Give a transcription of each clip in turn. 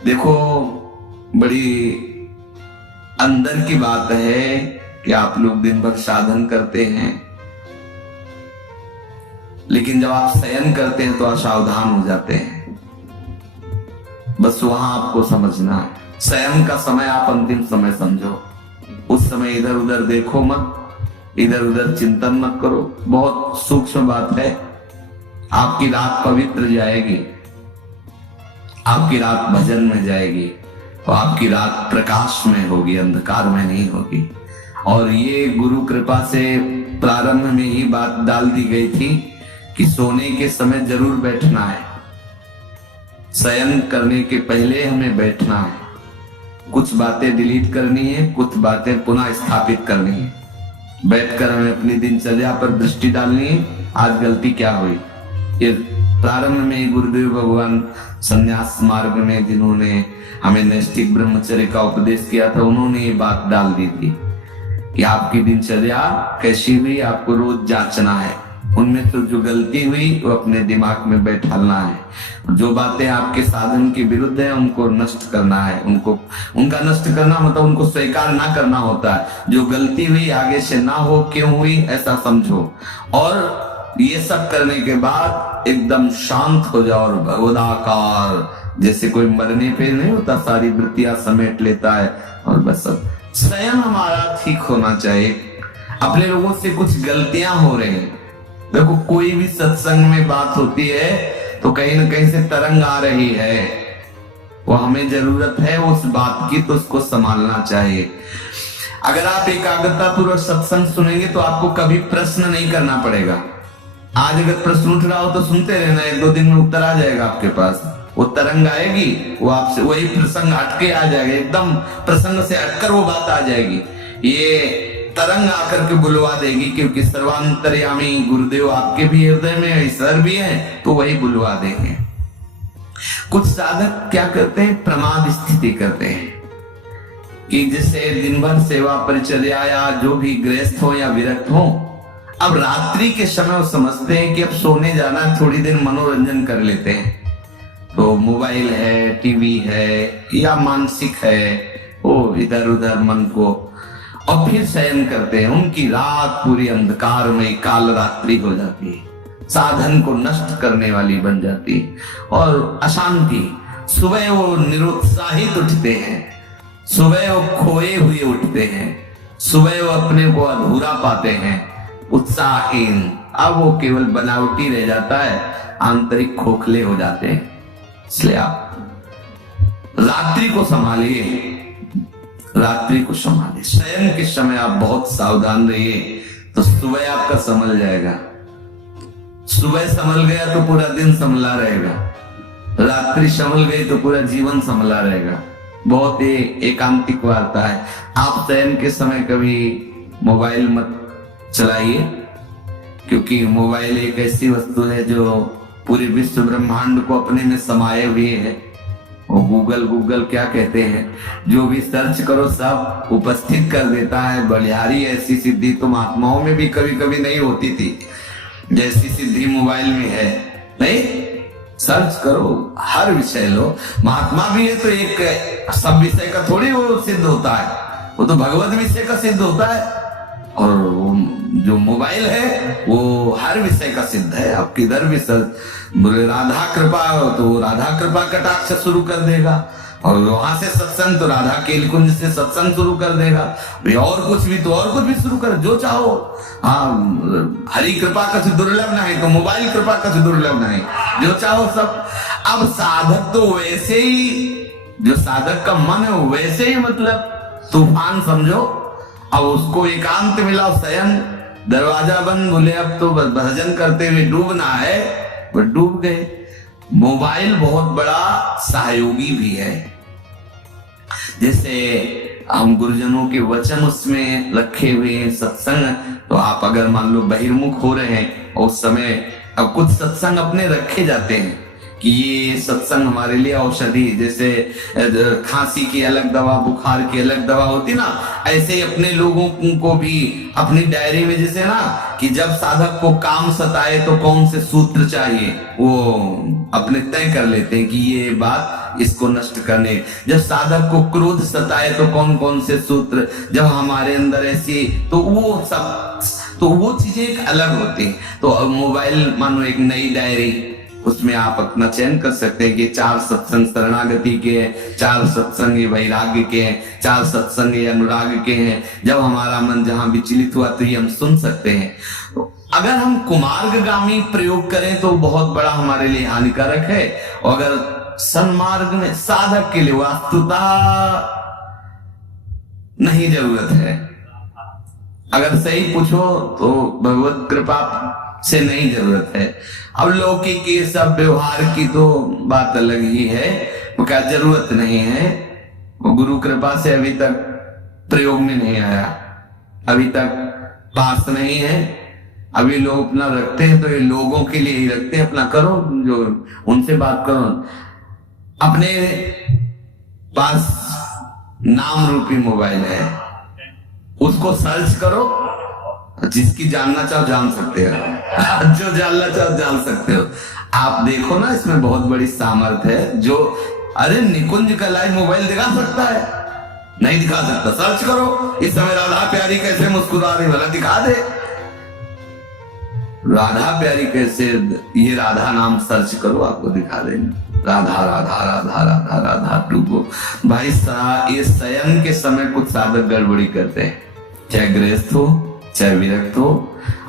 देखो, बड़ी अंदर की बात है कि आप लोग दिन भर साधन करते हैं, लेकिन जब आप शयन करते हैं तो असावधान हो जाते हैं। बस वहां आपको समझना है, शयन का समय आप अंतिम समय समझो। उस समय इधर उधर देखो मत, इधर उधर चिंतन मत करो। बहुत सूक्ष्म बात है। आपकी रात पवित्र जाएगी, आपकी रात भजन में जाएगी और आपकी रात प्रकाश में होगी, अंधकार में नहीं होगी। और ये गुरु कृपा से प्रारंभ में ही बात डाल दी गई थी कि सोने के समय जरूर बैठना है, शयन करने के पहले हमें बैठना है। कुछ बातें डिलीट करनी है, कुछ बातें पुनः स्थापित करनी है। बैठकर हमें अपनी दिनचर्या पर दृष्टि डालनी है। आज गलती क्या हुई, ये प्रारंभ में गुरुदेव भगवान संन्यास मार्ग में जिन्होंने हमें नैष्ठिक ब्रह्मचर्य का उपदेश किया था, उन्होंने ये बात डाल दी थी कि आपकी दिनचर्या कैसी हुई आपको रोज जांचना है। उनमें तो जो गलती हुई वो अपने दिमाग में बैठाना है। जो बातें आपके साधन के विरुद्ध है उनको नष्ट करना है। उनका नष्ट करना मतलब उनको स्वीकार ना करना होता है। जो गलती हुई आगे से ना हो, क्यों हुई ऐसा समझो। और ये सब करने के बाद एकदम शांत हो जाओ और भगवदाकार, जैसे कोई मरने पे नहीं होता, सारी वृत्तियां समेट लेता है और बस शयन हमारा ठीक होना चाहिए। अपने लोगों से कुछ गलतियां हो रही हैं। देखो, कोई भी सत्संग में बात होती है तो कहीं ना कहीं से तरंग आ रही है, वो हमें जरूरत है उस बात की, तो उसको संभालना चाहिए। अगर आप एकाग्रता पूर्वक सत्संग सुनेंगे तो आपको कभी प्रश्न नहीं करना पड़ेगा। आज अगर प्रश्न उठ रहा हो तो सुनते रहना, 1-2 दिन में उत्तर आ जाएगा आपके पास। वो तरंग आएगी, वो आपसे वही प्रसंग हटके आ जाएगा, एकदम प्रसंग से हटकर वो बात आ जाएगी। ये तरंग आकर के बुलवा देगी, क्योंकि सर्वांतर्यामी गुरुदेव आपके भी हृदय में ईश्वर भी है, तो वही बुलवा देंगे। कुछ साधक क्या करते हैं, प्रमाद स्थिति करते हैं कि जैसे दिन भर सेवा परिचर्या या जो भी गृहस्थ हो या विरक्त हो, अब रात्रि के समय वो समझते हैं कि अब सोने जाना, थोड़ी देर मनोरंजन कर लेते हैं। तो मोबाइल है, टीवी है या मानसिक है, वो इधर उधर मन को, और फिर शयन करते हैं। उनकी रात पूरी अंधकार में काल रात्रि हो जाती है, साधन को नष्ट करने वाली बन जाती है और अशांति। सुबह वो निरुत्साहित उठते हैं, सुबह वो खोए हुए उठते हैं, सुबह वो अपने को अधूरा पाते हैं, उत्साहहीन। अब वो केवल बनावटी रह जाता है, आंतरिक खोखले हो जाते हैं। इसलिए आप रात्रि को संभालिए, रात्रि को संभालिए। शयन के समय आप बहुत सावधान रहिए, तो सुबह आपका संभल जाएगा। सुबह संभल गया तो पूरा दिन संभला रहेगा, रात्रि संभल गई तो पूरा जीवन संभला रहेगा। बहुत ही एकांतिक वार्ता है। आप शयन के समय कभी मोबाइल मत चलाइए, क्योंकि मोबाइल एक ऐसी वस्तु है जो पूरे विश्व ब्रह्मांड को अपने में समाये हुए है। वो गूगल क्या कहते हैं, जो भी सर्च करो सब उपस्थित कर देता है। बलिहारी ऐसी सिद्धि तो महात्माओं में भी कभी कभी नहीं होती थी, जैसी सिद्धि मोबाइल में है। नहीं, सर्च करो, हर विषय लो। महात्मा भी है तो एक सब विषय का थोड़ी वो सिद्ध होता है, वो तो भगवत विषय का सिद्ध होता है। और जो मोबाइल है वो हर विषय का सिद्ध है। आप किधर भी सर्च, बोले राधा कृपा तो राधा कृपा कटाक्ष शुरू कर देगा, और वहां से सत्संग तो राधा केल कुंज से सत्संग शुरू कर देगा। और कुछ भी तो और कुछ भी शुरू कर, जो चाहो। हाँ, हरि कृपा कछ दुर्लभ नहीं तो मोबाइल कृपा कछ दुर्लभ नहीं, जो चाहो सब। अब साधक तो वैसे ही, जो साधक का मन है वैसे ही, मतलब तूफान समझो। अब उसको एकांत मिला, शयन, दरवाजा बंद, बोले अब तो भजन करते हुए डूबना है, वो डूब गए। मोबाइल बहुत बड़ा सहयोगी भी है। जैसे हम गुरुजनों के वचन उसमें रखे हुए हैं, सत्संग, तो आप अगर मान लो बहिर्मुख हो रहे हैं और उस समय अब कुछ सत्संग अपने रखे जाते हैं कि ये सत्संग हमारे लिए औषधि, जैसे खांसी की अलग दवा, बुखार की अलग दवा होती ना, ऐसे ही अपने लोगों को भी अपनी डायरी में, जैसे ना कि जब साधक को काम सताए तो कौन से सूत्र चाहिए, वो अपने तय कर लेते हैं कि ये बात इसको नष्ट करने। जब साधक को क्रोध सताए तो कौन कौन से सूत्र, जब हमारे अंदर ऐसी, तो वो सब, तो वो चीजें एक अलग होती। तो मोबाइल मानो एक नई डायरी, उसमें आप अपना चयन कर सकते हैं कि 4 सत्संग शरणागति के हैं, 4 सत्संग ये वैराग्य के हैं, 4 सत्संग ये अनुराग के हैं। जब हमारा मन जहां विचलित हुआ तो ये हम सुन सकते हैं। तो अगर हम कुमार्गगामी प्रयोग करें तो बहुत बड़ा हमारे लिए हानिकारक है, और अगर सन्मार्ग में साधक के लिए वास्तुतः नहीं जरूरत है। अगर सही पूछो तो भगवत कृपा से नहीं जरूरत है। अब लौकिक के सब व्यवहार की तो बात अलग ही है, वो क्या जरूरत नहीं है, वो गुरु कृपा से अभी तक प्रयोग में नहीं आया, अभी तक पास नहीं है। अभी लोग अपना रखते हैं तो ये लोगों के लिए ही रखते हैं, अपना करो, जो उनसे बात करो। अपने पास नाम रूपी मोबाइल है, उसको सर्च करो, जिसकी जानना चाहो जान सकते हो, जो जानना चाहो जान सकते हो। आप देखो ना, इसमें बहुत बड़ी सामर्थ्य है। जो अरे निकुंज का लाइव मोबाइल दिखा सकता है? नहीं दिखा सकता। सर्च करो इस समय राधा प्यारी कैसे मुस्कुरा रही, भला दिखा दे। राधा प्यारी कैसे, ये राधा नाम सर्च करो, आपको दिखा देंगे। राधा राधा राधा राधा राधा डूबो। भाई ये शयन के समय कुछ साधक गड़बड़ी करते हैं, चाहे गृहस्थ हो चाहे विरक्त हो।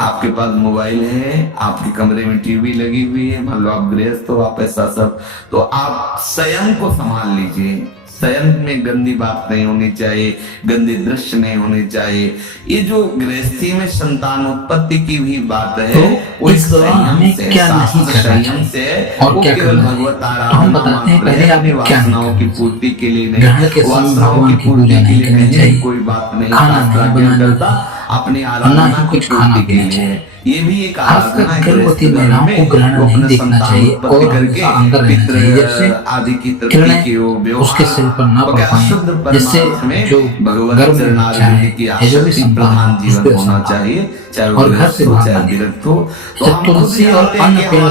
आपके पास मोबाइल है, आपके कमरे में टीवी लगी हुई है, मान लो आप गृहस्थ हो, आप ऐसा सब, तो आप शयन को संभाल लीजिए। शयन में गंदी बात नहीं होनी चाहिए, गंदे दृश्य नहीं होने चाहिए। ये जो गृहस्थी में संतानोत्पत्ति की भी बात है, तो इस दौरान हमें क्या नहीं करना चाहिए और क्या करना है, तो हम बताते हैं। पहले आप क्या वासनाओं की पूर्ति के लिए नहीं, ग्रहण के समय भगवान की पूजा नहीं करनी चाहिए, कोई बात नहीं, खाना नहीं बनाना, अपनी आराधना कुछ खाना पीना चाहिए। ये भी एक आराधना है। गर्भवती महिलाओं को ग्रहण नहीं देखना चाहिए और हमेशा अंदर रहना चाहिए, जैसे किरणें उसके सिर पर ना पड़ पाए, जिससे जो गर्भ में बच्चा है, जो भी संतान जीवन होना चाहिए, चाहे और घर से विरक्त हो। तो हम तुलसी और अन्य पेड़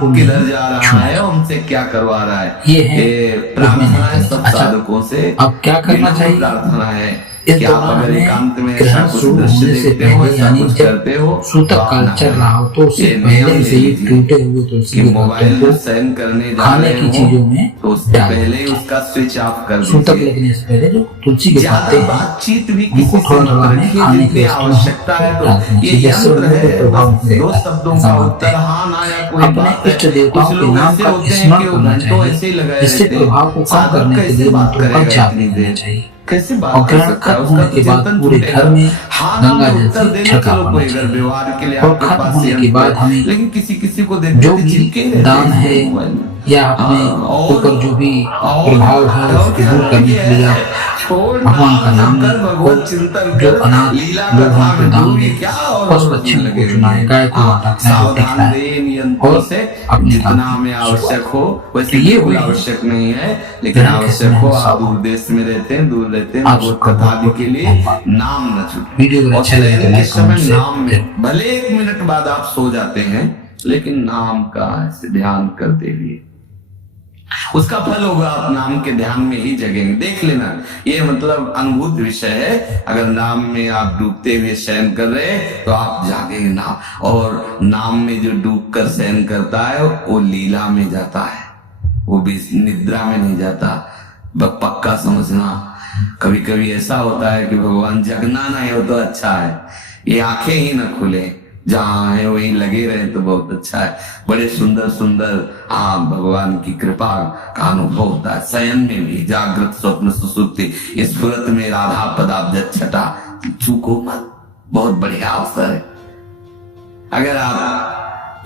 को किधर जा रहा है, उनसे क्या करवा रहा है, ये है प्रार्थना है सब साधकों से। अब क्या करना चाहिए? प्रार्थना है इस कि आप अगर एकांत में ऐसा ग्रहण कुछ शुरू दृश्य होने से देखते हो, पहले, ऐसा यानी कुछ करते हो, सूतक काल चल रहा हो, तो उससे पहले से ही टूटे हुए तुलसी के मोबाइल पत्तों को सहन करने जा खाने रहे की हो चीजों में तो उससे पहले ही उसका स्विच ऑफ कर सूतक दीजिए। लगने से पहले जो तुलसी के पत्ते हैं, बातचीत भी उनको किसी से थोड़ा मत थोड़ा रखिए, खाने की जितनी आवश्यकता है। तो ये यंत्र है, दो शब्दों का उत्तर हाँ ना या कोई अपने बात है। इष्ट देवताओं कुछ के लोग नाम ऐसे का होते हैं स्मरण कि वो करना घंटों ऐसे ही चाहिए, लगाए जिससे रहते हैं। प्रभाव को कम साधक करने के कैसे लिए बात मंत्रों का करेगा जाप इतनी करना देर? चाहिए। कैसे बात और कर ग्रहण सकता है? खत्म उसका होने के तो बाद चिंतन पूरे छूटेगा। घर में हाँ गंगा ना जल उत्तर से देने छिड़काव चलो, होना कोई अगर चाहिए। व्यवहार के लिए और आपके खत्म पास होने के यंत्र बाद है, हमें लेकिन किसी किसी को देखते जो हैं भी चिपके रहते दान हैं है मोबाइल में। या अपने ऊपर जो भी प्रभाव है उसको दूर करने के लिए आप भगवान का नाम लें और जो अनाथ लोग हैं उनको दान दें, पशु पक्षियों को चुनाएं, गाय को आटा खिलाएं, रोटी खिलाएं और अपने जितना हमें आवश्यक हो वैसे ये बिल्कुल हुई आवश्यक नहीं है, लेकिन आवश्यक हो। आप दूर देश में रहते हैं, दूर रहते हैं, भगवत कथा आदि के लिए नाम न छूटे। वीडियो अगर और अच्छा लगे तो शयन के लाइक समय कमेंट नाम में शेयर। भले 1 मिनट बाद आप सो जाते हैं, लेकिन नाम का ऐसे ध्यान करते हुए उसका फल होगा। आप नाम के ध्यान में ही जगेंगे। देख लेना, ये मतलब अनुभूत विषय है। अगर नाम में आप डूबते हुए शयन कर रहे हैं तो आप जागेंगे ना। और नाम में जो डूब कर शयन करता है वो लीला में जाता है, वो भी निद्रा में नहीं जाता। पक्का समझना। कभी कभी ऐसा होता है कि भगवान जगना नहीं हो तो अच्छा है, ये आंखें ही न खुले, जहां है वहीं लगे रहे तो बहुत अच्छा है। बड़े सुंदर सुंदर भगवान की कृपा का अनुभव होता है। शयन में भी जागृत स्वप्न सुसुप्ति स्फुरत में राधा पदाब्ज छटा, चूको मत, बहुत बढ़िया अवसर है। अगर आप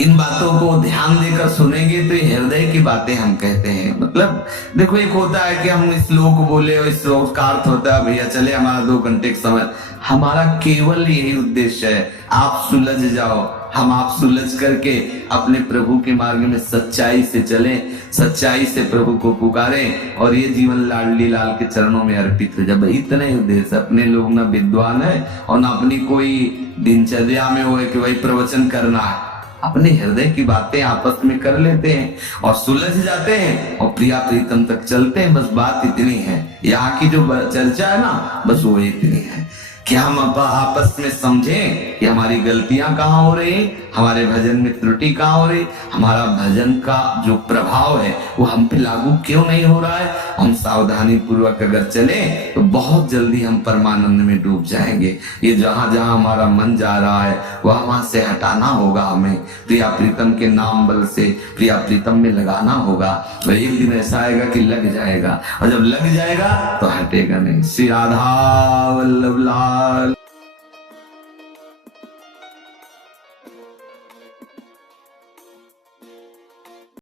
इन बातों को ध्यान देकर सुनेंगे तो ये हृदय की बातें हम कहते हैं। मतलब देखो, एक होता है कि हम इस श्लोक बोले और इस श्लोक का अर्थ होता है भैया चले हमारा 2 घंटे का समय। हमारा केवल यही उद्देश्य है, आप सुलझ जाओ, हम आप सुलझ करके अपने प्रभु के मार्ग में सच्चाई से चलें। सच्चाई से प्रभु को पुकारें और ये जीवन लाडली लाल के चरणों में अर्पित हो जाए। इतने उद्देश्य, अपने लोग ना विद्वान है और ना अपनी कोई दिनचर्या में हो कि वही प्रवचन करना है, अपने हृदय की बातें आपस में कर लेते हैं और सुलझ जाते हैं और प्रिया प्रीतम तक चलते हैं। बस बात इतनी है, यहाँ की जो चर्चा है ना, बस वो इतनी है कि हम आपस में समझें कि हमारी गलतियां कहाँ हो रही, हमारे भजन में त्रुटि कहाँ हो रही, हमारा भजन का जो प्रभाव है वो हम पे लागू क्यों नहीं हो रहा है। हम सावधानी पूर्वक अगर चले तो बहुत जल्दी हम परमानंद में डूब जाएंगे। ये जहां जहां हमारा मन जा रहा है वह वहां से हटाना होगा, हमें प्रिया प्रीतम के नाम बल से प्रिया प्रीतम में लगाना होगा। तो एक दिन ऐसा आएगा कि लग जाएगा, और जब लग जाएगा तो हटेगा नहीं। श्री राधा वल्लभ लाल।